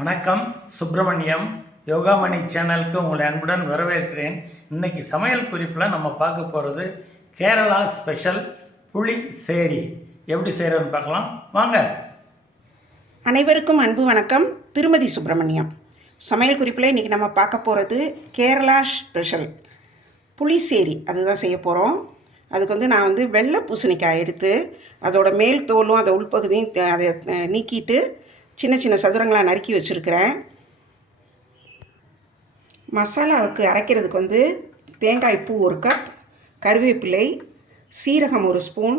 வணக்கம். சுப்பிரமணியம் யோகாமணி சேனலுக்கு உங்களை அன்புடன் வரவேற்கிறேன். இன்றைக்கி சமையல் குறிப்பில் நம்ம பார்க்க போகிறது கேரளா ஸ்பெஷல் புளி சேரி. எப்படி செய்கிறதுன்னு பார்க்கலாம் வாங்க. அனைவருக்கும் அன்பு வணக்கம். திருமதி சுப்பிரமணியம். சமையல் குறிப்பில் இன்றைக்கி நம்ம பார்க்க போகிறது கேரளா ஸ்பெஷல் புளிசேரி. அதுதான் செய்ய போகிறோம். அதுக்கு நான் வெள்ளை பூசணிக்காய் எடுத்து அதோட மேல் தோலும் அதை உள்பகுதியும் அதை நீக்கிட்டு சின்ன சின்ன சதுரங்களாக நறுக்கி வச்சுருக்கிறேன். மசாலாவுக்கு அரைக்கிறதுக்கு தேங்காய் பூ 1 கப், கருவேப்பிலை, சீரகம் 1 ஸ்பூன்,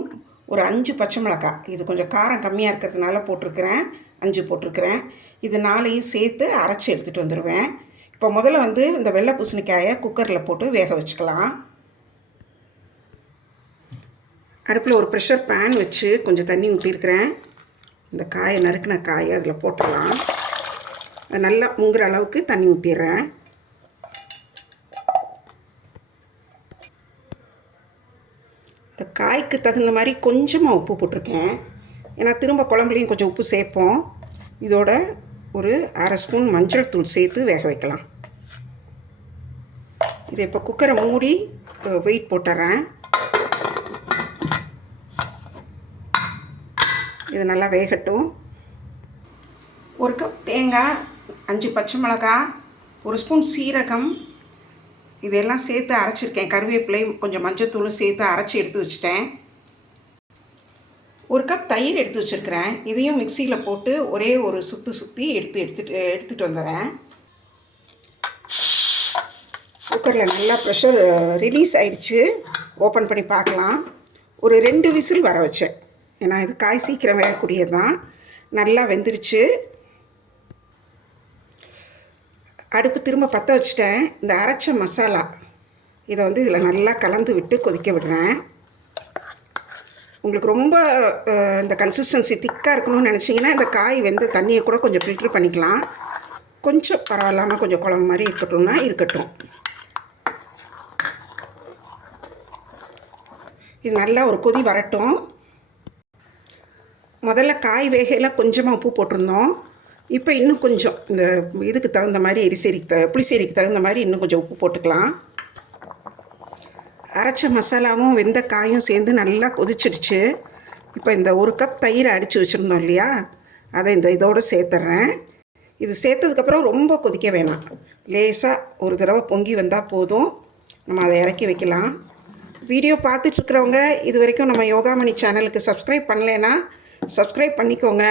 ஒரு 5 பச்சை மிளகாய். இது கொஞ்சம் காரம் கம்மியாக இருக்கிறதுனால போட்டிருக்கிறேன், 5 போட்டிருக்கிறேன். இது 4ஐயும் சேர்த்து அரைச்சி எடுத்துகிட்டு வந்துடுவேன். இப்போ முதல்ல இந்த வெள்ளை பூசணிக்காயை குக்கரில் போட்டு வேக வச்சுக்கலாம். அடுப்பில் ஒரு ப்ரெஷர் பேன் வச்சு கொஞ்சம் தண்ணி ஊற்றிருக்கிறேன். இந்த காயை நறுக்கின காயை அதில் போட்டுடலாம். அது நல்லா முங்குற அளவுக்கு தண்ணி ஊற்றிடுறேன். இந்த காய்க்கு தகுந்த மாதிரி கொஞ்சமாக உப்பு போட்டிருக்கேன். ஏன்னா திரும்ப குழம்புலையும் கொஞ்சம் உப்பு சேர்ப்போம். இதோட ஒரு 1/2 ஸ்பூன் மஞ்சள் தூள் சேர்த்து வேக வைக்கலாம். இதை இப்போ குக்கரை மூடி வெயிட் போட்டுறேன். இது நல்லா வேகட்டும். 1 கப் தேங்காய், 5 பச்சை மிளகாய், 1 ஸ்பூன் சீரகம், இதெல்லாம் சேர்த்து அரைச்சிருக்கேன். கருவேப்பிலை கொஞ்சம் மஞ்சத்தூளும் சேர்த்து அரைச்சி எடுத்து வச்சுட்டேன். 1 கப் தயிர் எடுத்து வச்சுருக்கிறேன். இதையும் மிக்சியில் போட்டு ஒரே ஒரு சுற்றி எடுத்துகிட்டு வந்துடுறேன். குக்கரில் நல்லா ப்ரெஷர் ரிலீஸ் ஆகிடுச்சு. ஓப்பன் பண்ணி பார்க்கலாம். ஒரு 2 விசில் வர வச்சேன். ஏன்னா இது காய் சீக்கிரம் வேகக்கூடியது தான். நல்லா வெந்துருச்சு. அடுப்பு திரும்ப பற்ற வச்சுட்டேன். இந்த அரைச்ச மசாலா இதை இதில் நல்லா கலந்து விட்டு கொதிக்க விடுறேன். உங்களுக்கு ரொம்ப இந்த கன்சிஸ்டன்சி திக்காக இருக்கணும்னு நினச்சிங்கன்னா இந்த காய் வெந்த தண்ணியை கூட கொஞ்சம் ஃபில்ட்ரு பண்ணிக்கலாம். கொஞ்சம் பரவாயில்லாமல் கொஞ்சம் குழம்பு மாதிரி இருக்கட்டும்னா இருக்கட்டும். இது நல்லா ஒரு கொதி வரட்டும். முதல்ல காய் வேகையில் கொஞ்சமாக உப்பு போட்டிருந்தோம். இப்போ இன்னும் கொஞ்சம் இந்த இதுக்கு தகுந்த மாதிரி புளிசேரிக்கு தகுந்த மாதிரி இன்னும் கொஞ்சம் உப்பு போட்டுக்கலாம். அரைச்ச மசாலாவும் வெந்த காயும் சேர்ந்து நல்லா கொதிச்சிடுச்சு. இப்போ இந்த 1 கப் தயிரை அடித்து வச்சுருந்தோம் இல்லையா, அதை இதோடு சேர்த்துட்றேன். இது சேர்த்ததுக்கப்புறம் ரொம்ப கொதிக்க வேணாம். லேசாக ஒரு தடவை பொங்கி வந்தால் போதும். நம்ம அதை இறக்கி வைக்கலாம். வீடியோ பார்த்துட்ருக்குறவங்க இது வரைக்கும் நம்ம யோகாமணி சேனலுக்கு சப்ஸ்கிரைப் பண்ணலைன்னா சப்ஸ்கிரைப் பண்ணிக்கோங்க.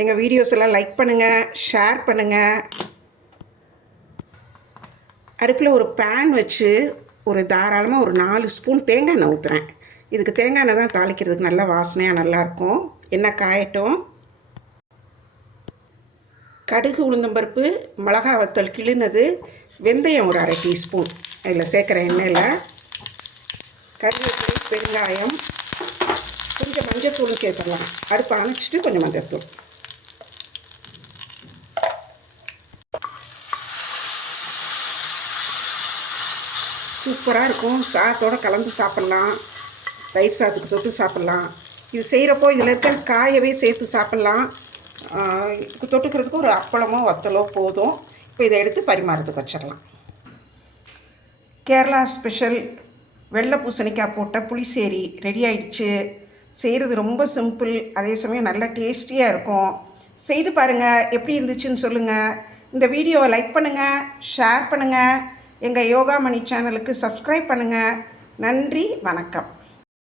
எங்கள் வீடியோஸ் எல்லாம் லைக் பண்ணுங்கள், ஷேர் பண்ணுங்கள். அடுப்பில் ஒரு பேன் வச்சு தாராளமாக ஒரு 4 ஸ்பூன் தேங்காய் எண்ணெய் ஊற்றுறேன். இதுக்கு தேங்காய் எண்ணெய் தான் தாளிக்கிறதுக்கு நல்லா வாசனையாக நல்லாயிருக்கும். எண்ணெய் காயட்டும். கடுகு, உளுந்தம்பருப்பு, மிளகா வத்தல் கிள்ளினது, வெந்தயம் ஒரு 1/2 டீஸ்பூன் அதில் சேர்க்குற எண்ணெயில், கருவேப்பிலை, பெருங்காயம், கொஞ்சம் மஞ்சத்தூள் சேர்த்துடலாம். அடுப்பு அணைச்சிட்டு கொஞ்சம் மஞ்சத்தூள். சூப்பராக இருக்கும். சாதத்தோடு கலந்து சாப்பிட்லாம், தயிர் சாதத்துக்கு தொட்டு சாப்பிட்லாம். இது செய்கிறப்போ இதில் இருக்க காயவே சேர்த்து சாப்பிட்லாம். தொட்டுக்கிறதுக்கு ஒரு அப்பளமோ வத்தலோ போதும். இப்போ இதை எடுத்து பரிமாறதுக்கு வச்சிடலாம். கேரளா ஸ்பெஷல் வெள்ளை பூசணிக்காய் போட்ட புளிசேரி ரெடி ஆயிடுச்சு. செய்கிறது ரொம்ப சிம்பிள், அதே சமயம் நல்லா டேஸ்டியாக இருக்கும். செய்து பாருங்கள், எப்படி இருந்துச்சுன்னு சொல்லுங்கள். இந்த வீடியோவை லைக் பண்ணுங்கள், ஷேர் பண்ணுங்கள். எங்கள் யோகாமணி சேனலுக்கு சப்ஸ்கிரைப் பண்ணுங்கள். நன்றி, வணக்கம்.